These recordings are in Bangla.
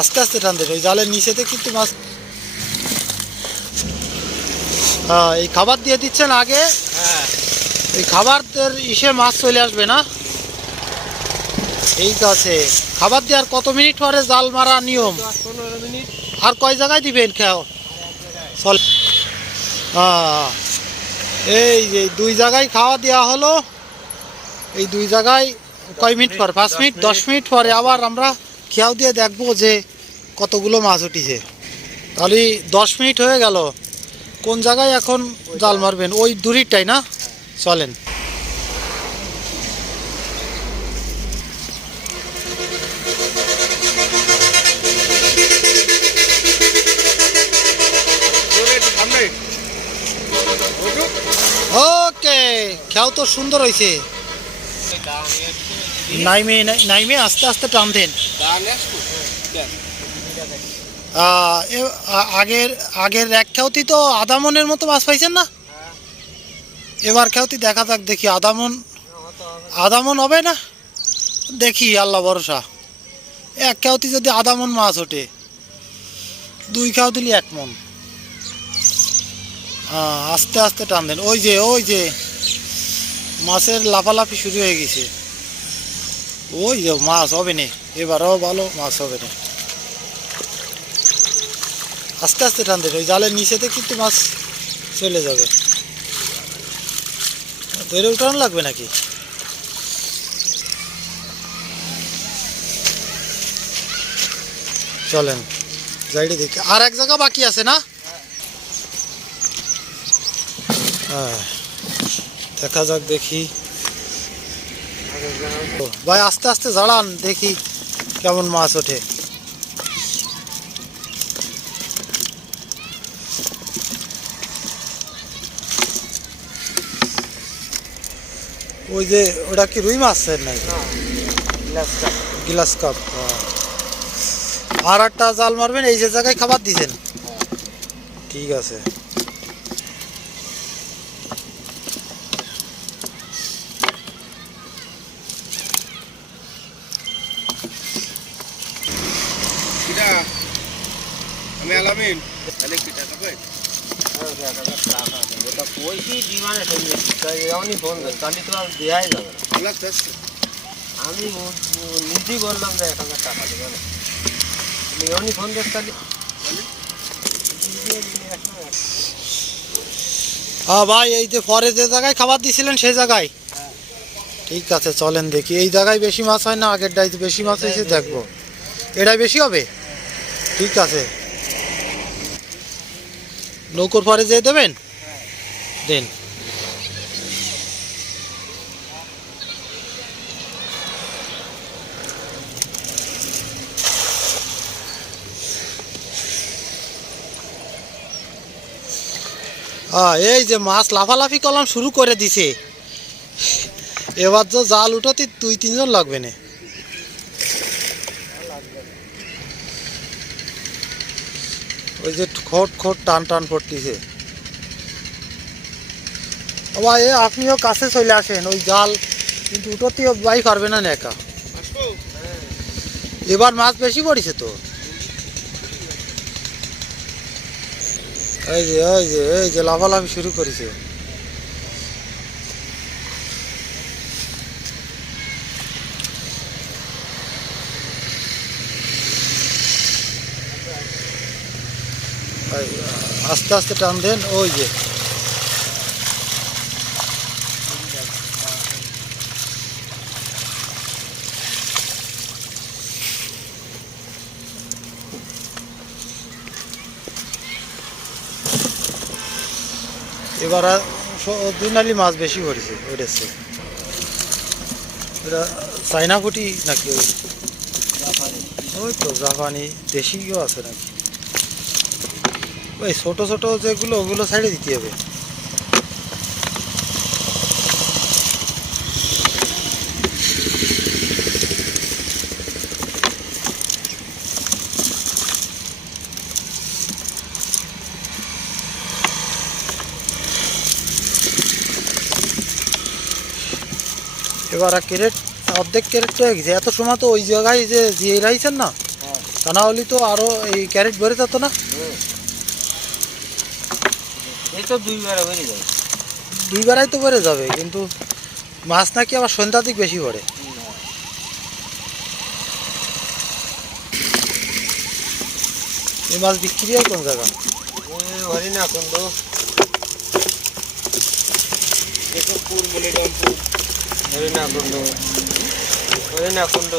আস্তে আস্তে টান ওই জালের নিচেতে কিন্তু মাছ হ্যাঁ এই খাবার দিয়ে দিচ্ছেন আগে। হ্যাঁ। এই খাবারের ইসে মাছ চলে আসবে না? ঠিক আছে। খাবার দেওয়ার কত মিনিট পরে জাল মারা নিয়ম? মিনিট। আর কয় জায়গায় দিবেন খেয়াও চল। হ্যাঁ। এই যে দুই জায়গায় খাওয়া দেওয়া হলো। এই দুই জায়গায় কয় মিনিট পর? পাঁচ মিনিট। দশ মিনিট পরে আবার আমরা খেয়াও দিয়ে দেখব যে কতগুলো মাছ উঠিছে। তাহলে দশ মিনিট হয়ে গেল, কোন জায়গায় এখন জাল মারবেন? ওই দূরিটাই না? চলেন। ওকে খেয়াও তো সুন্দর হয়েছে নাইমে নাইমে আস্তে আস্তে টান দেন আগের আগের এক খেউতি তো আধা মনের মতো মাছ পাইছেন না? এবার খেউতি দেখা যাক দেখি আধা মন আধা মন হবে না? দেখি আল্লাহ ভরসা। এক খেউতি যদি আধা মন মাছ ওঠে দুই দিলি এক মন। আহ, আস্তে আস্তে টান দেন। ওই যে ওই যে মাছের লাফালাফি শুরু হয়ে গেছে। ওই যে মাছ হবে না। এবারও ভালো, মাছ হবে না। আস্তে আস্তে টান দেন ওই জালের নিচেতে কিন্তু মাছ চলে যাবে। ধরে উঠানো লাগবে নাকি? চলেন, যাইডে দেখি। আর এক জায়গা বাকি আছে না? হ্যাঁ দেখা যাক দেখি। ভাই, আস্তে আস্তে জাড়ান দেখি। কেমন মাছ ওঠে? ওই যে ওটা কি রুই মাছের নাই গ্লাস কাপ। আর একটা জাল মারবেন এই যে জায়গায় খাবার দিছেন? ঠিক আছে। আলামিন তাহলে ওটা কইছি বিমানে এমনই ফোন দেন তাহলে তো আর দেওয়াই যাবে আমি নিজেই বললাম যে এক হাজার টাকা এমনই ফোন দেন তাহলে। হ্যাঁ ভাই এই যে পরে যে জায়গায় খাবার দিছিলেন সেই জায়গায়? ঠিক আছে চলেন দেখি। এই জায়গায় বেশি মাছ হয় না আগের ডাইতে বেশি মাছ হয়েছে দেখব। এটাই বেশি হবে? ঠিক আছে। নৌকোর পরে যেয়ে দেবেন? দেন। এই যে মাছ লাফালাফি কলাম শুরু করে দিছে। এবার তো জাল উঠাতে দুই তিনজন লাগবে না। ওই যে খোট খোট টান টান পড়তেছে। আবার এ আপনিও কাছে চলে আসেন, ওই জাল, কিন্তু উঠোতেও বাই পারবে না একা এবার মাছ বেশি পড়েছে তো। এই যে এই যে এই যে লাফালাফি শুরু করেছে। আস্তে আস্তে টান দেন, ওই যে। এবার স- দুনালি মাছ বেশি পড়েছে ওইটাছে। এটা চাইনা ফুটি নাকি ওই তো, জাপানি, দেশিও আছে নাকি। ওই ছোট ছোট যেগুলো ওগুলো সাইডে দিতে হবে। এবার ক্যারেট অর্ধেক ক্যারেট তো হয়ে গেছে। এত সময় তো ওই জায়গায় যে দিয়ে রাইছেন না? তা না হলে তো আরও এই ক্যারেট ভরে যেত না। এই তো দুইবার বেরিয়ে যায়। দুইবারাই তো ভরে যাবে কিন্তু মাছ নাকি আবার সন্ধ্যা দিক বেশি পড়ে। এই মাছ বিক্রি হয় কোন জায়গা? হরিণা কুণ্ড হরিণা কুণ্ড হরিণা কুণ্ড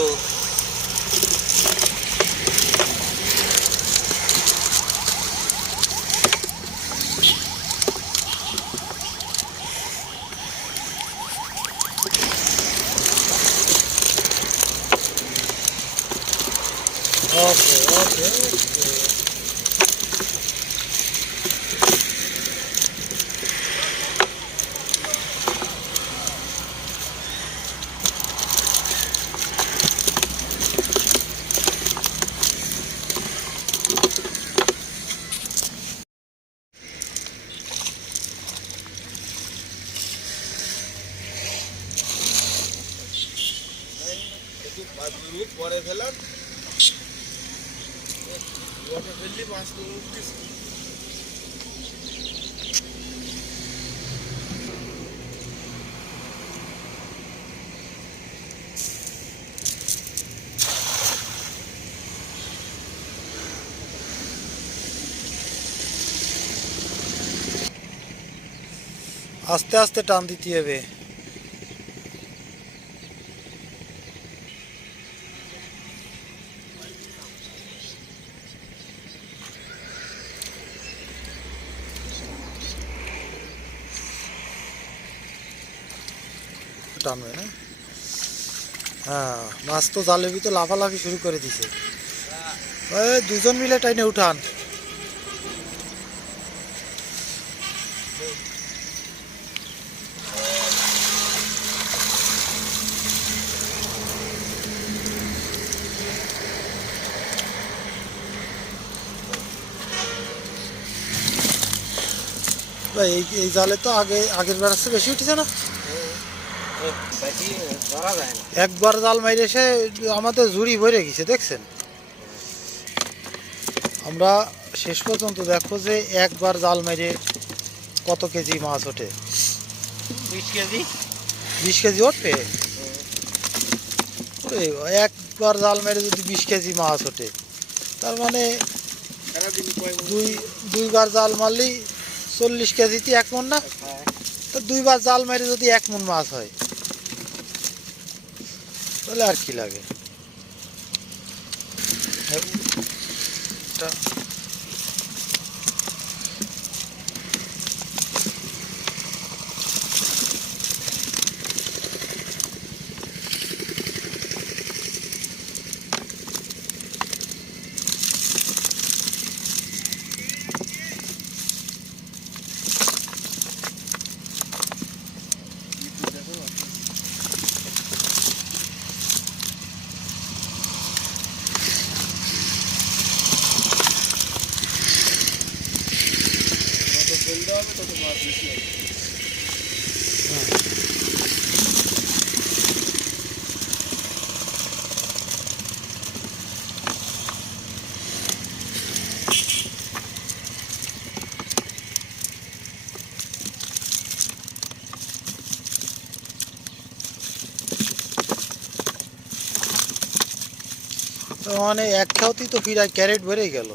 ওকে ওকে একটু পাঁচ মিনিট পরে ফেলাম ওটা ফেললি পাঁচ মিনিট আস্তে আস্তে টান দিতে হবে। টানবে না? হ্যাঁ মাছ তো জালে তো লাফালাফি শুরু করে দিছে। দুজন মিলে টাইনে উঠান। এই এই জালে তো আগে, আগের আসছে, বেশি উঠেছে না? একবার জাল মাইরে এসে আমাদের ঝুড়ি ভরে গেছে দেখছেন? আমরা শেষ পর্যন্ত দেখো যে একবার জাল মাইরে কত কেজি মাছ ওঠে। বিশ কেজি? বিশ কেজি উঠবে একবার জাল মেরে যদি বিশ কেজি মাছ ওঠে তার মানে দুই দুইবার জাল মারলেই চল্লিশ কেজি কেজিতে এক মন না? হ্যাঁ। তো দুইবার জাল মেরে যদি এক মন মাছ হয় তাহলে আর কি লাগে মানে এক খাওয়াতেই তো ফিরায় ক্যারেট ভরে গেল।